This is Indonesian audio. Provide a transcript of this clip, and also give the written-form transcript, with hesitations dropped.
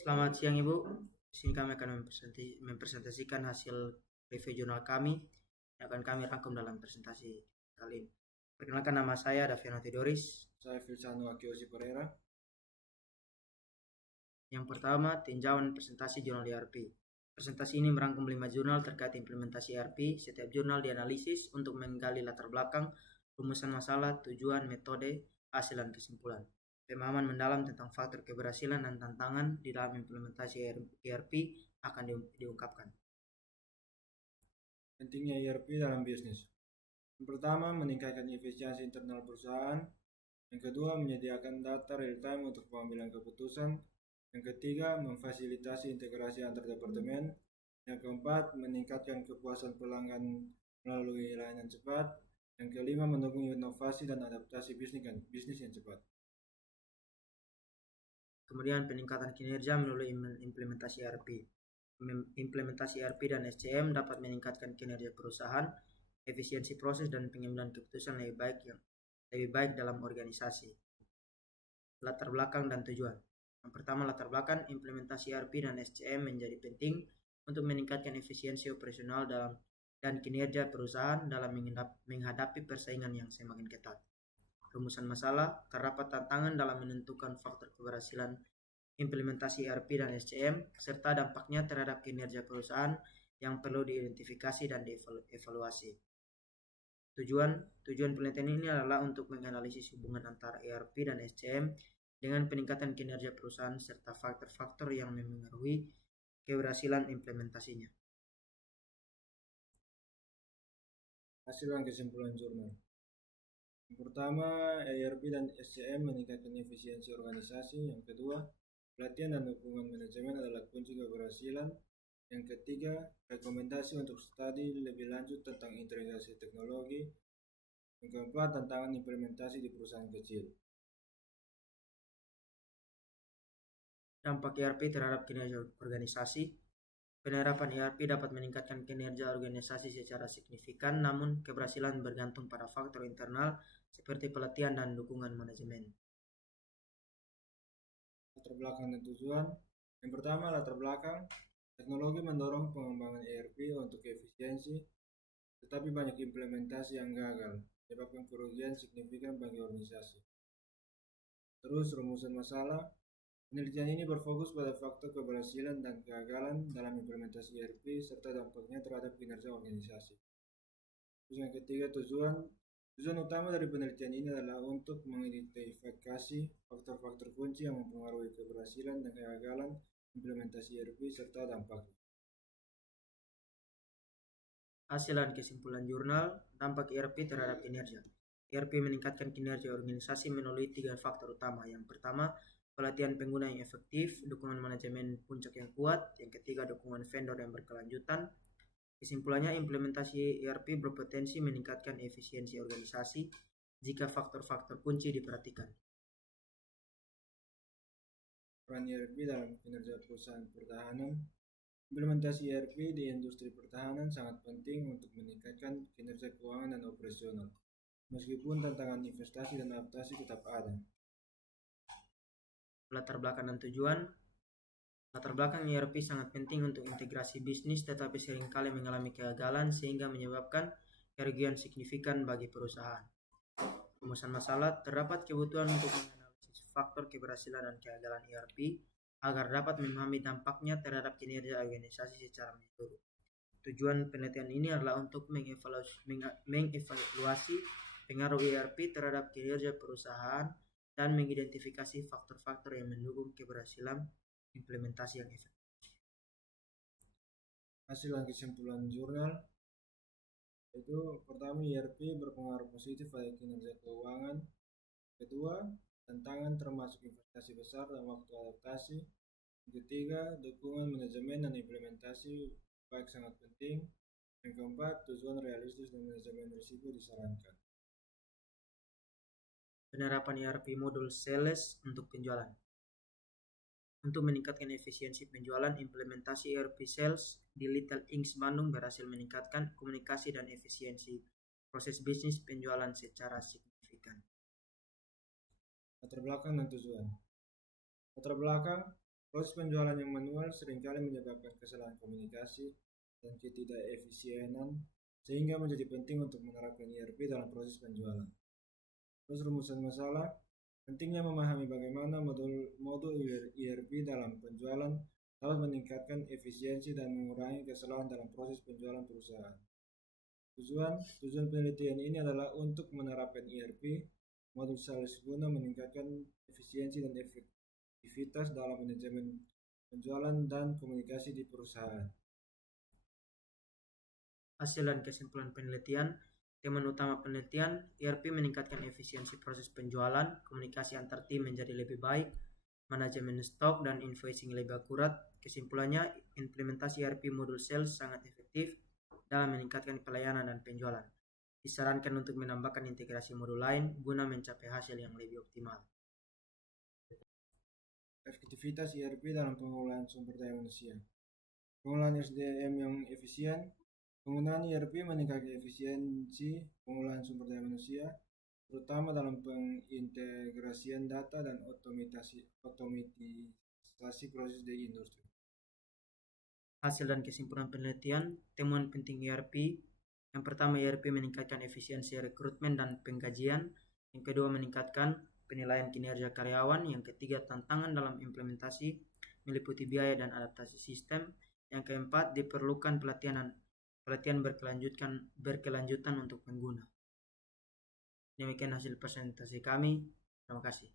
Selamat siang Ibu. Di sini kami akan mempresentasikan hasil review jurnal kami yang akan kami rangkum dalam presentasi kali ini. Perkenalkan, nama saya Daviano Theodoris. Saya Filsano Akiosi Pereira. Yang pertama, tinjauan presentasi jurnal ERP. Presentasi ini merangkum 5 jurnal terkait implementasi ERP. Setiap jurnal dianalisis untuk menggali latar belakang, rumusan masalah, tujuan, metode, hasil, dan kesimpulan. Pemahaman mendalam tentang faktor keberhasilan dan tantangan di dalam implementasi ERP akan diungkapkan. Pentingnya ERP dalam bisnis. Yang pertama, meningkatkan efisiensi internal perusahaan. Yang kedua, menyediakan data real-time untuk pengambilan keputusan. Yang ketiga, memfasilitasi integrasi antar departemen. Yang keempat, meningkatkan kepuasan pelanggan melalui layanan cepat. Yang kelima, mendukung inovasi dan adaptasi bisnis yang cepat. Kemudian peningkatan kinerja melalui implementasi ERP. Implementasi ERP dan SCM dapat meningkatkan kinerja perusahaan, efisiensi proses, dan pengambilan keputusan lebih baik dalam organisasi. Latar belakang dan tujuan. Yang pertama, latar belakang implementasi ERP dan SCM menjadi penting untuk meningkatkan efisiensi operasional dan kinerja perusahaan dalam menghadapi persaingan yang semakin ketat. Rumusan masalah, terdapat tantangan dalam menentukan faktor keberhasilan implementasi ERP dan SCM, serta dampaknya terhadap kinerja perusahaan yang perlu diidentifikasi dan dievaluasi. Tujuan penelitian ini adalah untuk menganalisis hubungan antara ERP dan SCM dengan peningkatan kinerja perusahaan serta faktor-faktor yang memengaruhi keberhasilan implementasinya. Hasil dan kesimpulan jurnal. Yang pertama, ERP dan SCM meningkatkan efisiensi organisasi. Yang kedua, pelatihan dan dukungan manajemen adalah kunci keberhasilan. Yang ketiga, rekomendasi untuk studi lebih lanjut tentang integrasi teknologi. Yang keempat, tantangan implementasi di perusahaan kecil. Dampak ERP terhadap kinerja organisasi. Penerapan ERP dapat meningkatkan kinerja organisasi secara signifikan, namun keberhasilan bergantung pada faktor internal seperti pelatihan dan dukungan manajemen. Latar belakang dan tujuan. Yang pertama, latar belakang. Teknologi mendorong pengembangan ERP untuk efisiensi, tetapi banyak implementasi yang gagal, menyebabkan kerugian signifikan bagi organisasi. Terus, rumusan masalah. Penelitian ini berfokus pada faktor keberhasilan dan kegagalan dalam implementasi ERP serta dampaknya terhadap kinerja organisasi. Terus yang ketiga, tujuan. Tujuan utama dari penelitian ini adalah untuk mengidentifikasi faktor-faktor kunci yang mempengaruhi keberhasilan dan kegagalan implementasi ERP serta dampaknya. Hasil dan kesimpulan jurnal, dampak ERP terhadap kinerja. ERP meningkatkan kinerja organisasi melalui 3 faktor utama. Yang pertama, pelatihan pengguna yang efektif, dukungan manajemen puncak yang kuat. Yang ketiga, dukungan vendor yang berkelanjutan. Kesimpulannya, implementasi ERP berpotensi meningkatkan efisiensi organisasi jika faktor-faktor kunci diperhatikan. Peran ERP dalam kinerja perusahaan pertahanan. Implementasi ERP di industri pertahanan sangat penting untuk meningkatkan kinerja keuangan dan operasional, meskipun tantangan investasi dan adaptasi tetap ada. Latar belakang dan tujuan. Latar belakang ERP sangat penting untuk integrasi bisnis, tetapi seringkali mengalami kegagalan sehingga menyebabkan kerugian signifikan bagi perusahaan. Rumusan masalah, terdapat kebutuhan untuk menganalisis faktor keberhasilan dan kegagalan ERP agar dapat memahami dampaknya terhadap kinerja organisasi secara menyeluruh. Tujuan penelitian ini adalah untuk mengevaluasi pengaruh ERP terhadap kinerja perusahaan dan mengidentifikasi faktor-faktor yang mendukung keberhasilan implementasi yang efektif. Hasil dan kesimpulan jurnal. Itu pertama, ERP berpengaruh positif pada kinerja keuangan. Kedua, tantangan termasuk investasi besar dan waktu adaptasi. Ketiga, dukungan manajemen dan implementasi baik sangat penting. Yang keempat, tujuan realistis dan manajemen risiko disarankan. Penerapan ERP modul sales untuk penjualan. Untuk meningkatkan efisiensi penjualan, implementasi ERP Sales di Little Inks Bandung berhasil meningkatkan komunikasi dan efisiensi proses bisnis penjualan secara signifikan. Latar belakang dan tujuan. Latar belakang, Proses penjualan yang manual seringkali menyebabkan kesalahan komunikasi dan ketidakefisienan, sehingga menjadi penting untuk menerapkan ERP dalam proses penjualan. Terus rumusan masalah, pentingnya memahami bagaimana modul ERP dalam penjualan dapat meningkatkan efisiensi dan mengurangi kesalahan dalam proses penjualan perusahaan. Tujuan penelitian ini adalah untuk menerapkan ERP modul sales guna meningkatkan efisiensi dan efektivitas dalam manajemen penjualan dan komunikasi di perusahaan. Hasil dan kesimpulan penelitian. Teman utama penelitian, ERP meningkatkan efisiensi proses penjualan, komunikasi antar tim menjadi lebih baik, manajemen stok dan invoicing lebih akurat. Kesimpulannya, implementasi ERP modul sales sangat efektif dalam meningkatkan pelayanan dan penjualan. Disarankan untuk menambahkan integrasi modul lain guna mencapai hasil yang lebih optimal. Efektivitas ERP dalam pengelolaan sumber daya manusia. Pengelolaan SDM yang efisien. Penggunaan ERP meningkatkan efisiensi pengolahan sumber daya manusia, terutama dalam pengintegrasian data dan otomatisasi proses di industri. Hasil dan kesimpulan penelitian, temuan penting ERP. Yang pertama, ERP meningkatkan efisiensi rekrutmen dan penggajian. Yang kedua, meningkatkan penilaian kinerja karyawan. Yang ketiga, tantangan dalam implementasi meliputi biaya dan adaptasi sistem. Yang keempat, diperlukan pelatihan berkelanjutan untuk pengguna. Demikian hasil presentasi kami. Terima kasih.